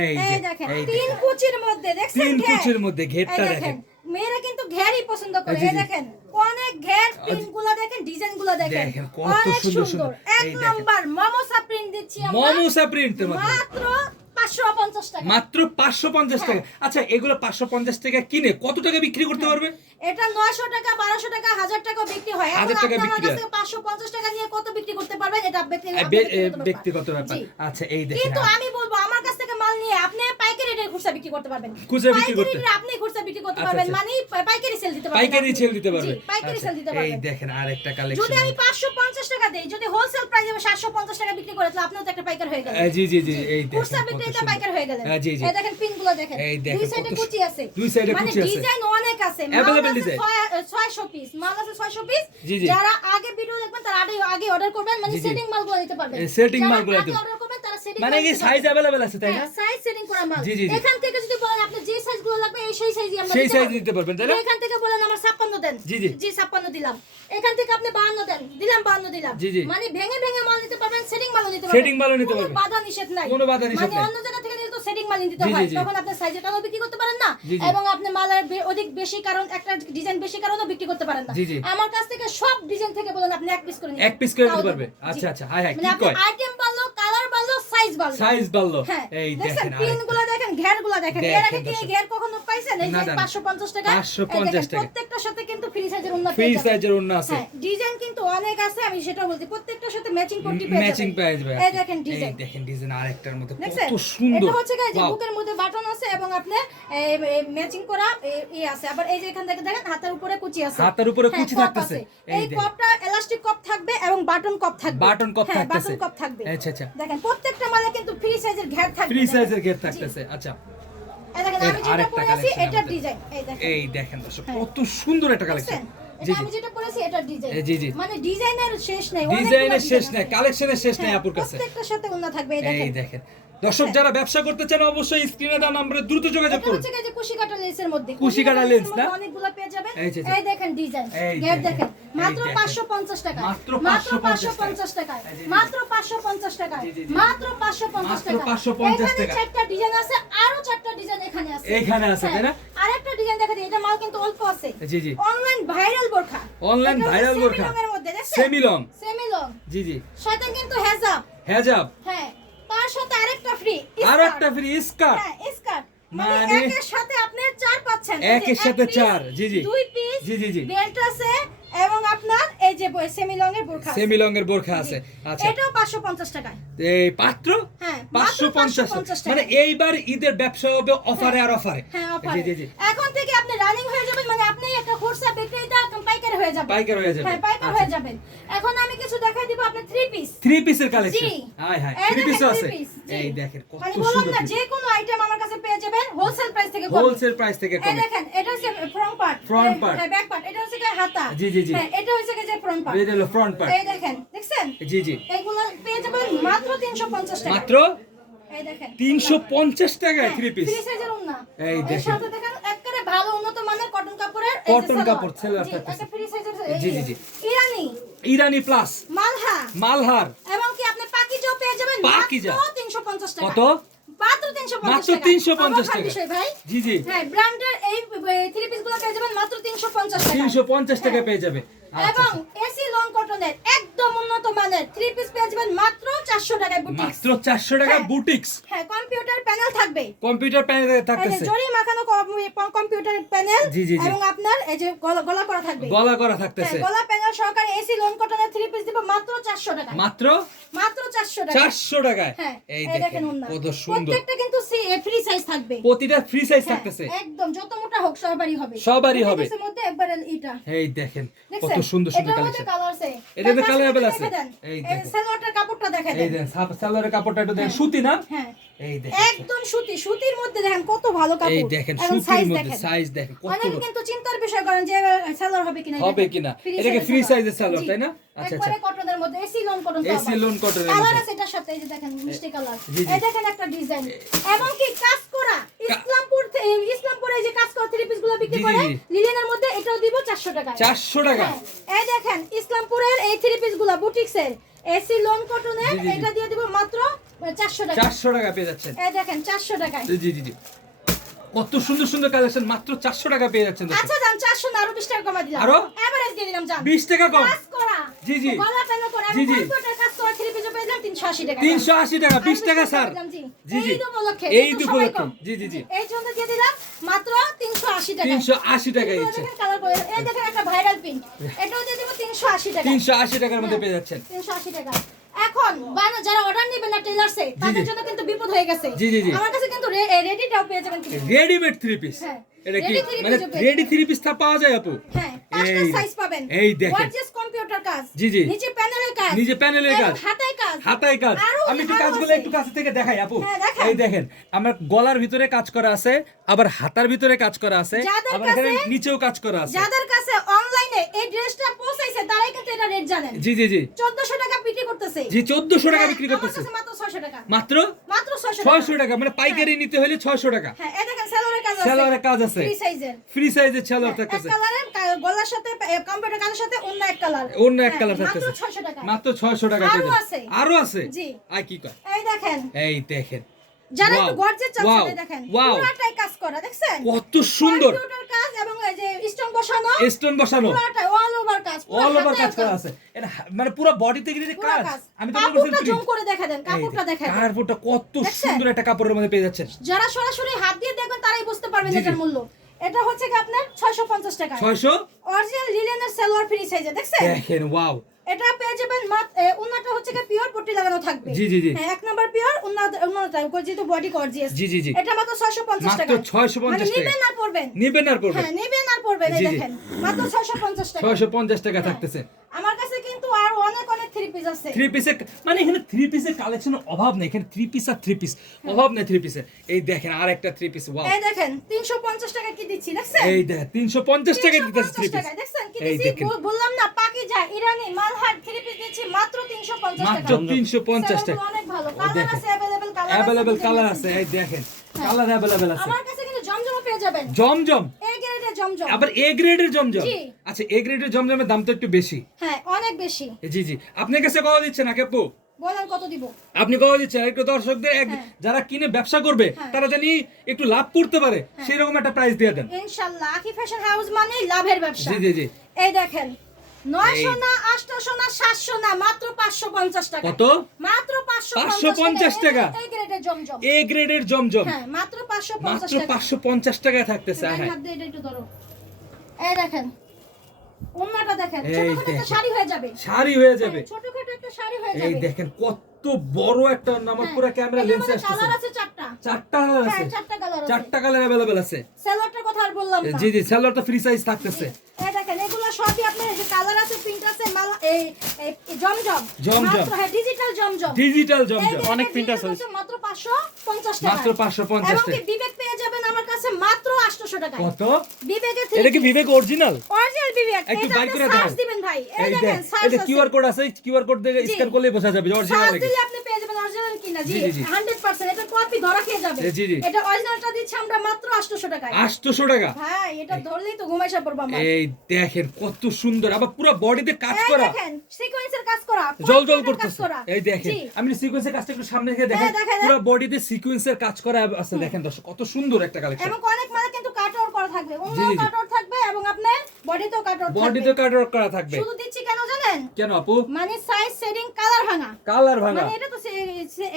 এই দেখেন তিন কুচির মধ্যে দেখছেন, তিন কুচির মধ্যে ঘেরটা দেখেন। মেয়েরা কিন্তু ঘেরই পছন্দ করে। এই দেখেন অনেক ঘের, প্রিন্টগুলো দেখেন, ডিজাইনগুলো দেখেন কত সুন্দর সুন্দর। এক নাম্বার মমোসা প্রিন্ট দিচ্ছি আমরা, মমোসা প্রিন্টের মধ্যে মাত্র 550 টাকা। মাত্র 550 টাকা। আচ্ছা, এগুলো 550 টাকা কিনে কত টাকা বিক্রি করতে পারবে? এটা 900 টাকা, 1200 টাকা, 1000 টাকা বিক্রি হয়। এখন 1000 টাকা আপনার বিক্রি কাছে 550 টাকা নিয়ে কত বিক্রি করতে পারবেন, এটা ব্যক্তিগত ব্যাপার। আচ্ছা, এই দেখেন, কিন্তু আমি বলবো আমার কাছ থেকে মাল নিয়ে আপনি পাইকারি রেটে খুচরা বিক্রি করতে পারবেন। খুচরা বিক্রি করতে আপনি খুচরা বিক্রি করতে পারবেন, মানে পাইকারি সেল দিতে পারবেন। পাইকারি সেল দিতে পারবে। পাইকারি সেল দিতে পারবেন। এই দেখেন আরেকটা কালেকশন। যদি আমি 550 টাকা দেই, যদি হোলসেল প্রাইসে 750 টাকা বিক্রি করে, তাহলে আপনিও তো একটা পাইকার হয়ে গেলেন। জি জি জি, এই দেখেন খুচরা বিক্রেতা পাইকার হয়ে গেলেন। জি জি, এই দেখেন পিনগুলো দেখেন, দুই সাইডে কুচি আছে, দুই সাইডে কুচি আছে, মানে ডিজাইন অনেক আছে, अवेलेबल ডিজাইন 600 পিস মাল আছে, 600 পিস। জি জি, যারা আগে ভিডিও দেখবেন তারা আগে অর্ডার করবেন, মানে সেটিং মালগুলো নিতে পারবেন। সেটিং মালগুলো নিতে অর্ডার করবেন তারা সেটিং, মানে কি সাইজ अवेलेबल আছে তাই না? সাইজ সেটিং করা মাল। জি জি, এখান থেকে যদি বলেন আপনি যে সাইজগুলো লাগবে এই সেই সাইজই আমরা সেই সাইজ দিতে পারবেন তাই না? এখান থেকে বলেন আমার 56 দেন, জি জি জি 56 দিলাম। এখান থেকে আপনি 52 দেন, দিলাম 52 দিলাম। জি জি, মানে ভেঙে ভেঙে মাল নিতে পারবেন, সেটিং মালও নিতে পারবেন, সেটিং মালও নিতে পারবেন, কোনো বাধা নিষেধ নাই, কোনো বাধা নিষেধ নাই। মানে অন্য জায়গা থেকে নিলে তো সেটিং মাল নিতে হয়, তখন আপনি সাইজের টাকাও বিক্রি করতে পারেন না, এবং আপনি মালের অধিক বেশি কারণ একটা ডিজাইন বেশি কারণও বিক্রি করতে পারেন না। আমার কাছ থেকে সব ডিজাইন থেকে বলেন আপনি এক পিস করে নিতে, এক পিস করে দিতে পারবে। আচ্ছা আচ্ছা, হাই হাই, কি কয় আইটেম বাড়লো, কালার বাড়লো, সাইজ বাড়লো, সাইজ বাড়লো। এই দেখেন দেখেন পিনগুলো দেখেন, ঘেরগুলো দেখেন। এর আগে কি ঘের কখনো পাইছেন? এই যে 550 টাকা, 550 টাকা। প্রত্যেকটার সাথে কিন্তু ফ্রি সাইজের ওন্না ফ্রি সাইজের ওন্না আছে। ডিজাইন কিন্তু অনেক আছে, আমি সেটা বলছি, প্রত্যেকটার সাথে ম্যাচিং কোটি পেয়ে যাবেন, ম্যাচিং পেয়ে যাবে। এই দেখেন ডিজাইন, এই দেখেন ডিজাইন আরেকটার মধ্যে দেখছেন? কত সুন্দর। এটা হচ্ছে যে বুকের মধ্যে বাটন আছে এবং আপনি ম্যাচিং করা এই আছে। আবার এই যে এখান থেকে দেখেন হাতের উপরে কুচি আছে, হাতের উপরে কুচি থাকতেছে। এই কপটা এলাস্টিক কপ থাকবে এবং বাটন কপ থাকবে, বাটন কপ থাকতেছে, বাটন কপ থাকবে। আচ্ছা আচ্ছা, দেখেন প্রত্যেকটা মালে কিন্তু ফ্রি সাইজের ঘের থাকবে, ফ্রি সাইজের ঘের থাকতেছে। আচ্ছা, এই দেখেন আমি যেটা পরেছি এটা ডিজাইন, এই দেখেন দর্শক কত সুন্দর একটা কালেকশন। এটা আমি যেটা পরেছি এটা ডিজাইন, জি জি, মানে ডিজাইনের শেষ নাই, ডিজাইনের শেষ নাই, কালেকশনের শেষ নাই আপুর কাছে। প্রত্যেকটার সাথে ওন্না থাকবে। এই দেখেন দর্শক, যারা ব্যবসা করতে চান অবশ্যই স্ক্রিনে দেওয়া নম্বরে দ্রুত যোগাযোগ করুন। এটা হচ্ছে যে কুশিকাটা লেন্সের মধ্যে, কুশিকাটা লেন্স না, অনেকগুলো পেয়ে যাবেন। এই দেখেন ডিজাইন, ঘের দেখেন, মাত্র 550 টাকা, মাত্র 550 টাকা, মাত্র 550 টাকা, মাত্র 550 টাকা, 550 টাকা। চারটা ডিজাইন আছে, আরো চারটা ডিজাইন এখানে আছে, এখানে আছে তাই না? আরেকটা ডিজাইন দেখা দিই, এটা মাল কিন্তু অল্প আছে। জি জি, অনলাইন ভাইরাল বোরখা, অনলাইন ভাইরাল বোরখা, সেমি লং, সেমি লং, জি জি, সাথে কিন্তু হেজাব, হেজাব, হ্যাঁ তার সাথে আরেকটা ফ্রি, আরেকটা ফ্রি স্কার্ট, হ্যাঁ স্কার্ট, মানে একের সাথে আপনি 4 পাচ্ছেন, একের সাথে 4, জি জি, 2 পিস, জি জি জি, বেল্ট আছে এবং আপনার এই যে সেমি লং এর বোরখা, সেমি লং এর বোরখা আছে। আচ্ছা, এটাও 550 টাকায়, এই মাত্র হ্যাঁ 550 টাকা। মানে এইবার ঈদের ব্যবসা হবে অফারে আর অফারে। হ্যাঁ অফারে, জি জি জি, এখন থেকে আপনি রানিং হয়ে যাবেন, মানে আপনি একটা খুচরা বিক্রেতা পাইকার হয়ে যাবেন, পাইকার হয়ে যাবে। হ্যাঁ পাইকার হয়ে যাবেন। এখন আমি কিছু দেখাই দিব আপনি 3 পিস, 3 পিসের কালেকশন। জি। হাই হাই, এই 3 পিসও দেখেন, আছে। 3 piece, জি। এই দেখেন কত মানে বললাম সুন্দর, না যে কোনো আইটেম আমার কাছে পেয়ে যাবেন হোলসেল প্রাইস থেকে কম, হোলসেল প্রাইস থেকে এই কমে। দেখেন এটা হচ্ছে ফ্রন্ট পার্ট, হ্যাঁ ব্যাক পার্ট, এটা হচ্ছে কি হাতা, জি জি জি, হ্যাঁ এটা হচ্ছে কি যে ফ্রন্ট পার্ট, এটা হলো ফ্রন্ট পার্ট। এই দেখেন দেখছেন, জি জি, এগুলো পেয়ে যাবেন মাত্র 350 টাকা, মাত্র এই দেখেন 350 টাকায় 3 পিস। ফ্রি সাইজের ওন্না, এই এর দেখেন সাথে দেখেন একেবারে ভালো উন্নত মানের কটন কাপড়ের এই যে কটন সালোয়ার। কাপড় সেলার জি, থাকতেছে। একটা ফ্রি সাইজের জি জি জি, ইরানি ইরানি প্লাস মালহা, মালহার, এবং কি আপনি পাকিজাও পেয়ে যাবেন পাকিজা। মাত্র 350 টাকা, কত? মাত্র 350 মাত্র টাকা, 350 অবাক টাকা। বিষয় ভাই, জি জি, হ্যাঁ ব্র্যান্ডের এই 3 পিস গুলো পেয়ে যাবেন মাত্র 350 টাকা, 350 টাকা পেয়ে যাবে। আচ্ছা এবং এসি লং কটনের একদম উন্নত মানের 3 পিস পেয়ে যাবেন মাত্র 400 টাকায় বুটিক্স, মাত্র 400 টাকা হ্যাঁ। বুটিক্স, হ্যাঁ কম্পিউটার প্যানেল থাকবে, কম্পিউটার প্যানেল এই যে থাকতেছে, জরি মাখানো কম্পিউটার প্যানেল, জি জি জি, এবং আপনার এই যে গলা করা থাকবে, গলা করা হ্যাঁ, থাকতেছে। গলা প্যানেল সহকারে এসি লং কটনের 3 পিস দিব মাত্র 400 টাকা, মাত্র মাত্র 400 টাকা, 400 টাকায়। হ্যাঁ এই এই দেখেন ওন্না। কত সুন্দর, প্রত্যেকটা কিন্তু ফ্রি সাইজ থাকবে, প্রতিটা ফ্রি সাইজ হ্যাঁ, থাকতেছে, একদম যত মোটা হোক সবারই হবে, সবারই হবে। এর মধ্যে একবারে এটা এই দেখেন কত দেখছেন? সুন্দর সুন্দর এটার মধ্যে কালেকশন। কালার আছে, এটাতে তার কালার পাশে अवेलेबल দেখে আছে। দেন, এই এই দেখেন সালোয়ারটার কাপড়টা দেখে এই দেন, দেখেন সালোয়ারের কাপড়টা একটু দেখেন, সুতি না? হ্যাঁ এই দেখেন একদম সুতির মধ্যে দেখেন কত ভালো কাপড়, এই দেখেন এবং সুতির সাইজ মধ্যে দেখেন, সাইজ দেখেন কত অনেকে বড়। কিন্তু চিন্তার বিষয় করেন যে সালোয়ার হবে কিনা, হবে কিনা, এটা কি ফ্রি সাইজের সালোয়ার তাই না? আচ্ছা আচ্ছা, একবারে কটনের মধ্যে AC loan cotton, AC loan কটনের কালার মধ্যে। আছে এটার সাথে, এই যে দেখেন মিষ্টি কালার, জি, জি। এই দেখেন একটা ডিজাইন, এবং কি কাজ করা ইসলামপুরে এই যে কাজ করা 3 পিস গুলো বিক্রি জি, জি, করে জি। লিলেনের মধ্যে, এটাও দিব 400 টাকা, 400 টাকা। হ্যাঁ, এই দেখেন ইসলামপুরের এই 3 পিস গুলো বুটিক্সের এসি লোন কটনের, জি, জি, জি। এটা দিয়ে দিব মাত্র 400 টাকা। 400 টাকা পেয়ে যাচ্ছেন। এই দেখেন 400 টাকায়। জি জি জি, কত সুন্দর সুন্দর কালেকশন, মাত্র 400 টাকা পেয়ে যাচ্ছেন দর্শক। আচ্ছা জান 400 না, আরো 20 টাকা কমা দিলাম। আরো এভারেজ দিয়ে দিলাম জান। 20 টাকা কম। কাজ করা। জি জি গলা পেলো করে জি আমি জি, কম্পিউটার কাজ করা 3 পিস পেয়ে দিলাম 380 টাকা। 380 টাকা, 20 টাকা স্যার। জি জি, এই তো উপলক্ষে, এই তো তো সবাই উপলক্ষে। কম। জি জি জি, এই জন্য দিয়ে দিলাম মাত্র 380 টাকা। 380 টাকা দিচ্ছে। দেখেন কালার করে, এই দেখেন একটা ভাইরাল প্রিন্ট, এটাও দিয়ে দেব 380 টাকা। 380 টাকার মধ্যে পেয়ে যাচ্ছেন। 380 টাকা। এখন যারা অর্ডার নেবেন না টেলার্সে, তাদের জন্য কিন্তু বিপদ হয়ে গেছে। জি জি জি, আমার কাছে কিন্তু রেডিটাও পেয়ে যাবেন কিন্তু। Readymade 3 piece. হ্যাঁ, এটা কি ready three মানে piece পেয়ে রেডি যাবেন। 3 পিস তা পাওয়া যায় আপু? হ্যাঁ, 5টা এই, সাইজ পাবেন। এই দেখেন। গর্জিয়াস কম্পিউটার কাজ। জি জি, নিচে প্যানেলের কাজ। নিচে প্যানেলের এবং কাজ, হাতায় কাজ। হাতায় কাজ। আরো- আমি একটু আরো কাজগুলো আছে। একটু কাছে থেকে দেখাই আপু। হ্যাঁ, দেখান। এই দেখেন, আমার গলার ভিতরে কাজ করা আছে, আবার হাতার ভিতরে কাজ করা আছে, যাদের আবার এখানে কাছে- নিচেও কাজ করা আছে। যাদের কাছে অনলাইনে এই ড্রেসটা পৌঁছাইছে তারাই কিন্তু এটা রেট জানেন। জি জি জি 1400 টাকা বিক্রি করতেছে। জি, 1400 টাকা হ্যাঁ, বিক্রি আমার করতেছে। কাছে মাত্র 600 টাকা। মাত্র মাত্র 600 600 টাকা, মানে পাইকারি নিতে হলে 600 টাকা। হ্যাঁ, এই দেখেন সালোয়ারের কাজ আছে। সালোয়ারের কাজ আছে, ফ্রি সাইজের। ফ্রি সাইজের সালোয়ার এক থাকতেছে, কালারের গলার সাথে কম্পিউটার কাজের সাথে অন্য এক কালার। অন্য এক হ্যাঁ, কালার মাত্র থাকতেছে। 600 টাকা। মাত্র 600 টাকা আরো পেয়ে যাবেন। আছে। আরো আছে? জি। আর কি কয়? এই দেখেন, এই দেখেন, যারা Wow, একটু গর্জিয়াস চাচ্ছেন wow, এই দেখেন, wow, পুরোটাই কাজ করা দেখছেন? কত সুন্দর কম্পিউটার কাজ এবং এই যে স্টোন বসানো, স্টোন বসানো, পুরোটাই অল ওভার কাজ, পুরো অল ওভার হাতের কাজ করা আছে। এটা মানে পুরো বডিতে গিয়ে পুরো কাজ। কাজ। আমি তো কাপড়টা জুম করে দেখা দেন, কাপড়টা দেখা দেন। কাপড়টা কত দেখছেন? সুন্দর একটা কাপড়ের মধ্যে পেয়ে যাচ্ছেন। যারা সরাসরি হাত দিয়ে দেখবেন তারাই বুঝতে পারবেন জি, জি। এটার মূল্য। এটা হচ্ছে কি আপনার 650 টাকা। 600 অরিজিনাল লিলেনের সালোয়ার ফ্রি সাইজে দেখছেন? দেখেন, ওয়াও। এটা পেয়ে যাবেন উন্নাটা হচ্ছে কি পিওর পট্টি লাগানো থাকবে। জি জি জি, হ্যাঁ, এক নাম্বার পিওর, উন্নাটা যেহেতু বডি গর্জিয়াস। জি জি জি, এটা মাত্র 650 মাত্র টাকা। 650 মানে টাকা। নিবেন আর পড়বেন। নিবেন আর পড়বেন। হ্যাঁ, নিবেন আর পড়বেন। এই জি, জি। দেখেন মাত্র 650 টাকা। 650 টাকা হ্যাঁ। থাকতেছে। আমার কাছে কিন্তু আর অনেক অনেক থ্রি পিস আছে। 3 পিসের মানে এখানে 3 পিসের কালেকশনের অভাব নেই, এখানে 3 পিস আর 3 পিস অভাব নেই 3 পিসের। এই দেখেন আর একটা 3 পিস, ওয়াও। এই দেখেন 350 টাকা কি দিচ্ছি দেখছেন? এই দেখেন 350 টাকা দিতেছে 3 পিস। টাকা দেখছেন কি এই দিচ্ছি? দেখেন। বললাম না পাকিজা ইরানি মালহার থ্রি পিস দিচ্ছি মাত্র 350 টাকা। মাত্র 350 টাকা। সেগুলো অনেক ভালো কালার দেখেন। আছে, अवेलेबल কালার আছে। অ্যাভেলেবল design কালার আছে, এই দেখেন কালার অ্যাভেলেবল আছে। আমার কাছে কিন্তু জমজম পেয়ে যাবেন। জমজম, এই গ্রেডের জমজম। আবার এ গ্রেডের জমজম। জি। আচ্ছা, এ গ্রেডের জমজমের দাম তো একটু বেশি। হ্যাঁ, অনেক বেশি। জি জি, আপনার কাছে কত দিচ্ছেন আপু? বলেন কত দিব? আপনি কত দিচ্ছেন একটু দর্শকদের হ্যাঁ। যারা কিনে ব্যবসা করবে হ্যাঁ। তারা জানি একটু লাভ করতে পারে সেই রকম একটা প্রাইস দিয়ে দেন। ইনশাআল্লাহ আকি ফ্যাশন হাউস মানে লাভের ব্যবসা। জি জি জি, এই দেখেন 900 না 800 না 700 না মাত্র 550 টাকা। কত? মাত্র 550 টাকা। এই গ্রেডের জমজম। এ গ্রেডের জমজম হ্যাঁ, মাত্র 550 মাত্র টাকা। 550 টাকায় থাকতেছে। এই হ্যাঁ, হাত দিয়ে এটা একটু ধরো। এই দেখেন ওন্নাটা দেখেন, এই ছোটখাটো একটা দেখেন। শাড়ি হয়ে যাবে। শাড়ি হয়ে যাবে। হ্যাঁ, ছোটখাটো একটা শাড়ি হয়ে এই যাবে। দেখেন কত বড় একটা আমার পুরো ক্যামেরা লেন্সে আসতেছে। কালার আছে 4টা। 4টা কালার আছে, হ্যাঁ, 4টা কালার আছে। 4টা কালার अवेलेबल আছে। সালোয়ারটার কথা আর বললাম না। জি জি, সালোয়ারটা ফ্রি সাইজ থাকতেছে। এই দেখেন এগুলো সবই আপনার এই যে কালার আছে, প্রিন্ট আছে, এই জমজম। জমজম। মাত্র হ্যাঁ, ডিজিটাল জমজম। ডিজিটাল এই জমজম যে অনেক এটা print আছে। হচ্ছে মাত্র 550 টাকা। মাত্র 550 এবং টাকা। কি বিবেক পেয়ে যাবেন আমার কাছে মাত্র 800 টাকা। কত? বিবেকের এটা কি বিবেক অরিজিনাল? অরিজিনাল বিবেক। একটু এটা বাই আপনি করে সার্চ দেখান। দিবেন ভাই। এই এই দেখেন দেখ, সার্চ এটা আছে। কিউআর কোড আছে, কিউআর কোড দিয়ে জি। স্ক্যান করলেই বোঝা যাবে অরিজিনাল সার্চ নাকি। দিলে আপনি পেয়ে যাবেন অরিজিনাল কিনা। জি, জি, জি, জি। 100% এটা কপি ধরা খেয়ে যাবে। জি, জি। এটা অরিজিনালটা দিচ্ছি আমরা মাত্র 800 টাকায়। 800 টাকা। হ্যাঁ, এটা ধরলেই তো ঘুমাইসা পড়বো আমরা। এই দেখেন কত সুন্দর, আবার পুরো বডিতে কাজ এই করা, দেখেন সিকোয়েন্সের কাজ করা, জল জল কাজ করতেছে। করা। এই দেখেন, জি। আমি সিকোয়েন্সের কাজটা একটু সামনে থেকে দেখেন, হ্যাঁ, দেখেন। পুরো বডিতে সিকোয়েন্সের কাজ করা আছে। দেখেন দর্শক কত সুন্দর একটা কালেকশন। এবং অনেক মালে কিন্তু কাট আউট করা থাকবে, অন্য জি, জি, জি। কাট আউট থাকবে এবং আপনার বডিতেও কাট আউট থাকবে। বডিতে কাট আউট করা থাকবে। শুধু দিচ্ছি কেন জানেন? কেন আপু? মানে সাইজ সেটিং কালার ভাঙা। কালার ভাঙা, মানে এটা তো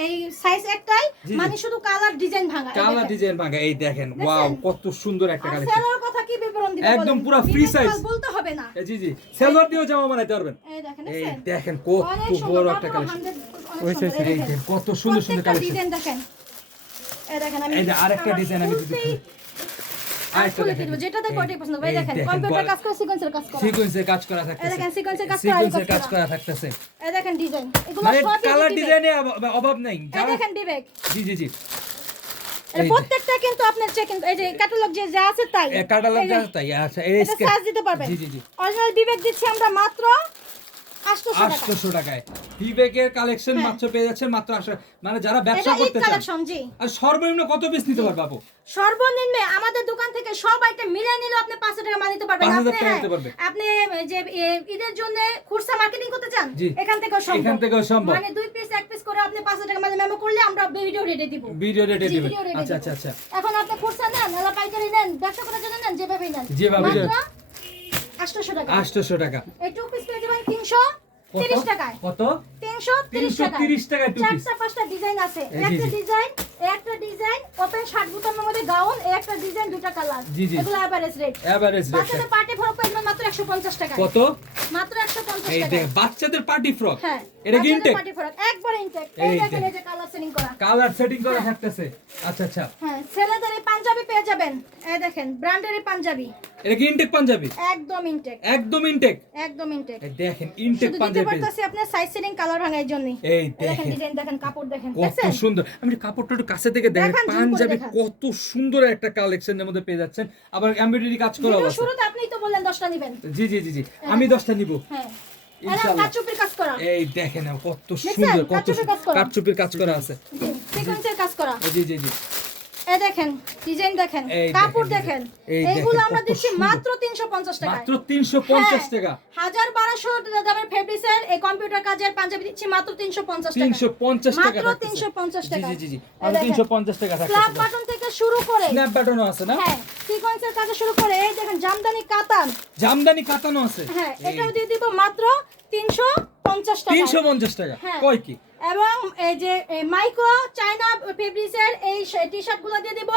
এই সাইজ একটাই, জি, জি। মানে শুধু কালার ডিজাইন ভাঙা। এই কালার দেখেন। ডিজাইন ভাঙা। এই দেখেন, দেখছেন? ওয়াও কত সুন্দর একটা আর কালেকশন। সেলোর কথা কি বিবরণ দিব একদম বলেন? পুরো free বিবেক size। মাল বলতে হবে না। জি জি, সেলর দিয়েও জামা বানাইতে পারবেন। এই দেখেন এই দেখছেন? দেখেন কত অনেক সুন্দর, বড় মাত্র একটা কালেকশন। 100 অনেক ওই সুন্দর। সাইজ এই এই দেখেন। দেখেন কত সুন্দর সুন্দর প্রত্যেকটা কালেকশন। ডিজাইন দেখেন। এই দেখেন আমি এই যে আরেকটা আমার ডিজাইন আমি ফুলতেই দিচ্ছি। আর আরেকটা ফুলে দেখেন। দিব, যেটা দেখো ওটাই পছন্দ। এই এই দেখেন দেখেন, কম্পিউটার বল- কাজ করে সিকোয়েন্সের কাজ করা। সিকোয়েন্সের কাজ করা এই থাকতেছে। দেখেন সিকোয়েন্সের কাজ করা, সিকোয়েন্সের কাজ করা থাকতেছে। এই দেখেন ডিজাইন, এগুলো মানে সবই কালার বিবেক। ডিজাইনে অভাব নাই। এই যারা- দেখেন বিবেক, জি জি জি, এর এই যে। প্রত্যেকটা কিন্তু আপনার চেকিং, এই যে ক্যাটালগ যে যা আছে তাই কাটালাম এই যে, তাই। আচ্ছা, এই এটা সার্চ দিতে পারবেন। জি জি জি, অরিজিনাল বিবেক দিচ্ছি আমরা মাত্র 800 টাকা। 800 টাকায়। বিবেকের কালেকশন মাত্র পেয়ে যাচ্ছেন মাত্র 800, মানে যারা ব্যবসা এটা ঈদ করতে চান। কালেকশন জি। আর সর্বনিম্ন কত পিস নিতে পারবে আপু? সর্বনিম্ন আমাদের দোকান থেকে সব আইটেম মিলে নিলে আপনি 5,000 টাকা মাল নিতে পারবেন। 5,000 আপনি টাকা নিতে পারবে। আপনি যে ঈদের জন্য খুচরা মার্কেটিং করতে চান, জি। এখান থেকেও সম্ভব। এখান থেকেও সম্ভব। মানে 2 পিস 1 পিস করে আপনি 5,000 টাকা মাল মেমো করলে আমরা ভিডিও রেটে দিব। ভিডিও রেটে জি, দিবেন। ভিডিও রেটে আচ্ছা দিব। আচ্ছা আচ্ছা। এখন আপনি খুচরা নেন, নালা পাইকারি নেন, ব্যবসা করার জন্য নেন, যেভাবেই নেন। যেভাবে মাত্র নেন। 800 টাকা। 800 টাকা। এই 2 পিস পেয়ে যাবেন 330 টাকায়। কত? 330 টাকা। 330 টাকায় 2 পিস। 4-5টা ডিজাইন আছে। জি, একটা ডিজাইন ওপেন শার্ট বুতামের মধ্যে গাউন, একটা ডিজাইন, দুটো কালার। জি, জি। এগুলো এভারেজ রেট। Average rate. বাচ্চাদের পার্টি ফ্রক পেয়ে যাবেন মাত্র 150 টাকা। কত? মাত্র 150 এই টাকা। দেখ বাচ্চাদের পার্টি ফ্রক। হ্যাঁ। এটা কি বাচ্চাদের ইনটেক? পার্টি ফ্রক একবারে ইনটেক। এই এই দেখেন দেখ। এই যে কালার সেটিং করা। কালার সেটিং করা থাকতেছে। আচ্ছা আচ্ছা। হ্যাঁ, ছেলেদের এই পাঞ্জাবি পেয়ে যাবেন। এই দেখেন ব্র্যান্ডের এই পাঞ্জাবি। এটা কি ইনটেক পাঞ্জাবি? একদম ইনটেক। একদম ইনটেক। একদম ইনটেক। এই দেখেন ইনটেক শুধু দিতে পাঞ্জাবি। পারতাছি আপনার সাইজ সেটিং কালার ভাঙার জন্য। এই দেখেন দেখেন ডিজাইন দেখেন, কাপড় দেখেন। কত দেখছেন? সুন্দর। আমি একটু কাপড়টা একটু কাছে থেকে দেখেন, দেখান, zoom করে পাঞ্জাবি দেখান। কত সুন্দর একটা কালেকশনের মধ্যে পেয়ে যাচ্ছেন, আবার এমব্রয়ডারি কাজ করা ভিডিও আছে। শুরুতে আপনিই তো বললেন 10টা নেবেন। জি জি জি জি, আমি 10টা নিব হ্যাঁ। ইনশাআল্লাহ। কাচুপির কাজ করা। এই দেখেন না কত দেখছেন? সুন্দর, কত কারচুপির কাজ করা। কারচুপির কাজ করা আছে। জি, সিকোয়েন্সের কাজ করা। জি জি জি। এই দেখেন ডিজাইন দেখেন, এই কাপড় দেখেন, দেখেন। এই এইগুলো দেখেন, আমরা কত দিচ্ছি সুন্দর। মাত্র 350 টাকা। মাত্র 350 টাকা। 1200 দামের ফেব্রিক্সের এই কম্পিউটার কাজের পাঞ্জাবি দিচ্ছি মাত্র 350 টাকা। 350 টাকা মাত্র থাকতেছে। 350 জি টাকা। জি জি জি, এই আর দেখেন। 350 টাকা স্ল্যাব থাকতেছে। বাটন থেকে শুরু করে স্ন্যাপ বাটনও আছে না? হ্যাঁ, সিকোয়েন্সের কাজে শুরু করে এই দেখেন জামদানি কাতান। জামদানি কাতানো আছে। হ্যাঁ, এই এটাও দিয়ে দিব মাত্র 350 টাকা। 350 টাকা। হ্যাঁ। কয় কি? এবং এই যে মাইক্রো চায়না ফেব্রিক্সের এই টি-শার্ট গুলো দিয়ে দিব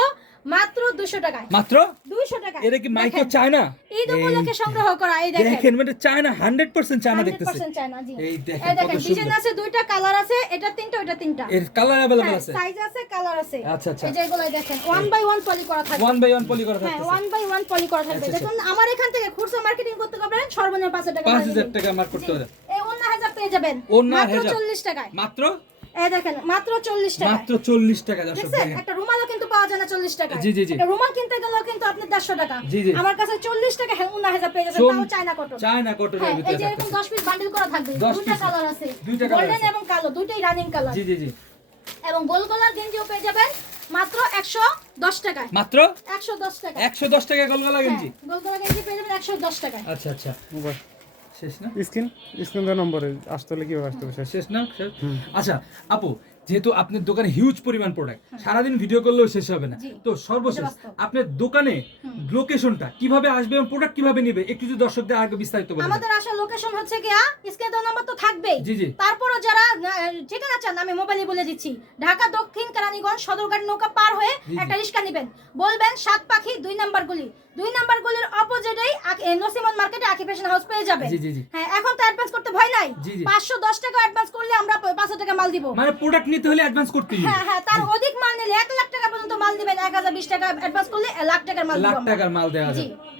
মাত্র 200 টাকায়। মাত্র 200 টাকা। এটা কি মাইক্রো দেখেন, চায়না? ঈদ উপলক্ষে সংগ্রহ করা। এই দেখেন দেখেন মানে চায়না 100% চায়না দেখতেছে। 100% চায়না, জি। এই দেখেন এই কত দেখেন ডিজাইন সুন্দর। আছে, দুইটা কালার আছে, এটা তিনটা ওটা তিনটা। এর কালার अवेलेबल আছে। সাইজ আছে, কালার আছে। আচ্ছা, আচ্ছা। এই যে এগুলো দেখেন 1 বাই 1 পলি করা থাকবে। 1 বাই 1 পলি করা হ্যাঁ, থাকতেছে। 1 বাই 1 পলি করা থাকবে। আচ্ছা, আচ্ছা। দেখুন আমার এখান থেকে খুচরা মার্কেটিং করতে পারবেন সর্বনিম্ন 5,000 টাকা। 5,000 টাকা মার্ক করতে হবে। এই ওন্না হাজার পেয়ে যাবেন ওন্না মাত্র হাজার। 40 টাকায়। মাত্র এই দেখেন মাত্র 40 টাকা। মাত্র 40 টাকা দর্শক দেখছেন দেখেন। একটা রুমালও কিন্তু পাওয়া যায় না 40 টাকায়। জি, জি, জি। একটা রুমাল কিনতে গেলেও কিন্তু আপনি 150 টাকা। জি, জি। আমার কাছে 40 টাকা ওন্না হাজার পেয়ে যাবেন, তাও চায়না কটন। চায়না কটনের হ্যাঁ, ভিতরে এই যে এরকম থাকতেছে। 10 পিস বান্ডিল করা থাকবে। 10 দুইটা piece। কালার আছে, দুইটা colour গোল্ডেন আছে। এবং কালো, দুইটাই রানিং কালার। জি জি জি। এবং গোল গলার গেঞ্জিও পেয়ে যাবেন মাত্র 110 টাকায়। মাত্র 110 টাকা। 110 টাকা গলগলা গেঞ্জি। গোল গলার গেঞ্জি পেয়ে যাবেন 110 টাকায়। আচ্ছা আচ্ছা, শেষ না? স্ক্রিন দেওয়া নম্বরে আসতে হলে কিভাবে আসতে হবে শেষ? শেষ না? শেষ? আচ্ছা আপু, যেহেতু আপনার দোকানে হিউজ পরিমাণ প্রোডাক্ট, সারাদিন ভিডিও করলেও শেষ হবে না, জি। তো সর্বশেষ এটা বাস্তব। আপনার দোকানে লোকেশনটা কিভাবে আসবে এবং প্রোডাক্ট কিভাবে নেবে একটু যদি দর্শকদের আগে বিস্তারিত বলেন। আমাদের আসার লোকেশন হচ্ছে গিয়া স্ক্রিনে দেওয়া নাম্বার তো থাকবেই। জি, জি। তারপরও যারা ঠিকানা চান আমি মোবাইলে বলে দিচ্ছি। ঢাকা দক্ষিণ কেরানীগঞ্জ সদরঘাট নৌকা পার হয়ে জি, জি। একটা রিক্সা নেবেন, বলবেন সাত পাখি 2 নাম্বার গলি। 2 নাম্বার গলির অপোজিটেই নসিমন মার্কেটে আকি ফ্যাশন হাউস পেয়ে যাবেন। জি, জি, জি। হ্যাঁ, এখন তো অ্যাডভান্স করতে ভয় নাই। জি, জি। 510 টাকা অ্যাডভান্স করলে আমরা 500 টাকা মাল দিব। মানে প্রোডাক্ট নিতে হলে অ্যাডভান্স করতেই হবে। হ্যাঁ হ্যাঁ, তার অধিক মাল নিলে 1 লাখ টাকা পর্যন্ত মাল দিবেন। 1020 টাকা অ্যাডভান্স করলে 1 লাখ টাকার মাল দিব লাখ আমরা। টাকার মাল দেওয়া জি। যাবে।